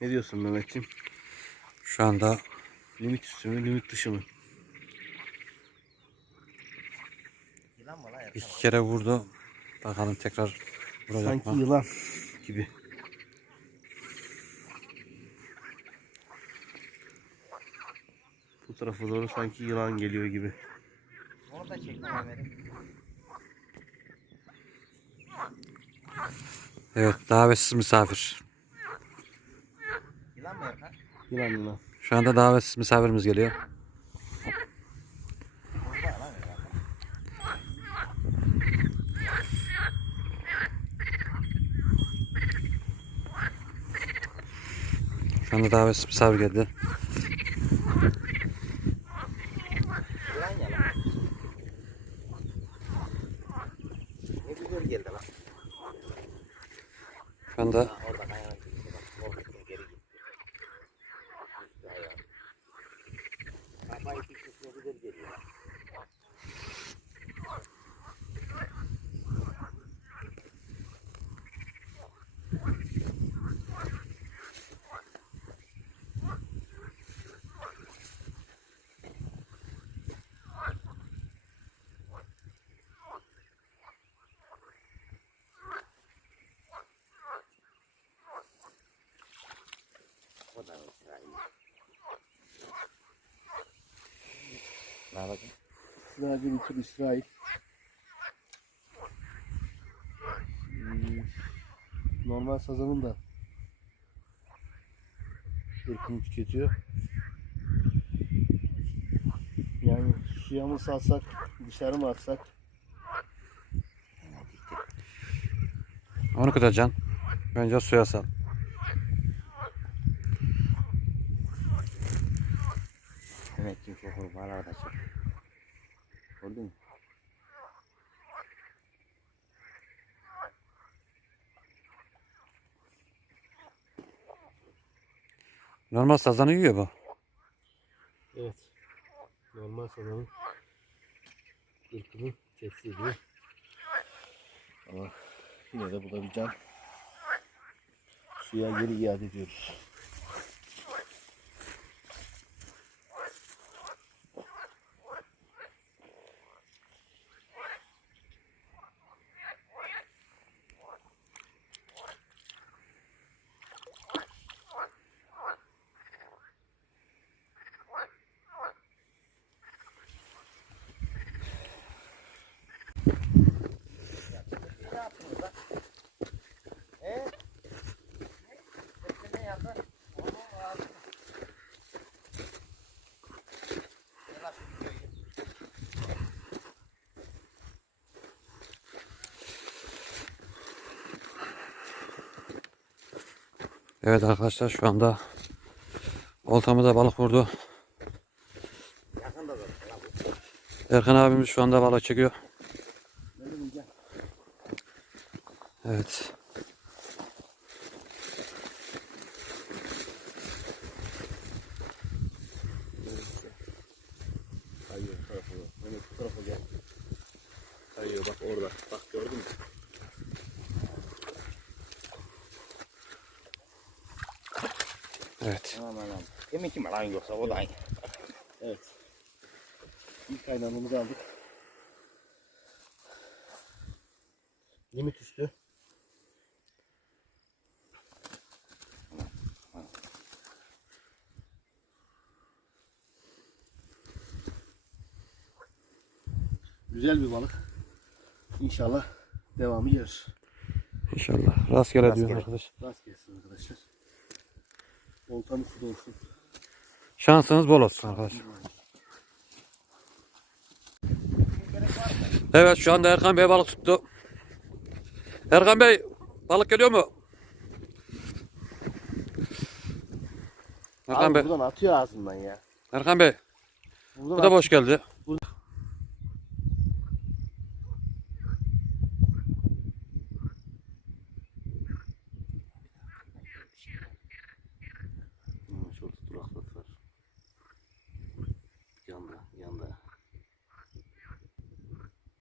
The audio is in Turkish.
Ne diyorsun Mehmetciğim? Şu anda Limit üstü mü, limit dışı mı? Yılan mı lan Erkan? iki kere vurdu. Bakalım tekrar vuracak Sanki mı? yılan gibi. Bu tarafa doğru sanki yılan geliyor gibi. Onu da çek lan Ömer'im. Evet davetsiz misafir. Yılan. Şu anda davetsiz misafirimiz geliyor. Şu anda davetsiz misafir geldi. Şu anda Ne güzel geliyor. Ne yapacağım? Sıracı bir tür İsrail. Hmm, Normal sazanın da ırkını tüketiyor. Yani suya mı salsak, dışarı mı atsak? onu kıracaksın. Önce suya sal. Evet kim şoförü var arkadaşlar. Gördün mü? Normal sazanı yiyor bu. Evet. Normal sazanın ırkını temsil ediyor. Ama yine de bu da bir can. Suya geri iade ediyoruz. Evet arkadaşlar şu anda oltamıza balık vurdu. Erkan abimiz şu anda balık çekiyor. Evet. Kayıyor bu tarafa gel. Kayıyor bak orada. Bak gördün mü? Evet. Aman aman. Demin ki mi lan yoksa o da aynı. Evet. İlk kaynağımızı aldık. Limit üstü. Güzel bir balık. İnşallah devamı gelir. İnşallah. Rastgele Rastgele. arkadaş. Rast gelsin arkadaşlar. Oltanın suda olsun. Şansınız bol olsun arkadaş. Evet şu anda Erkan Bey balık tuttu. Erkan Bey balık geliyor mu? Erkan Abi Bey, buradan atıyor ağzından ya. Erkan Bey Buradan bu da boş geldi.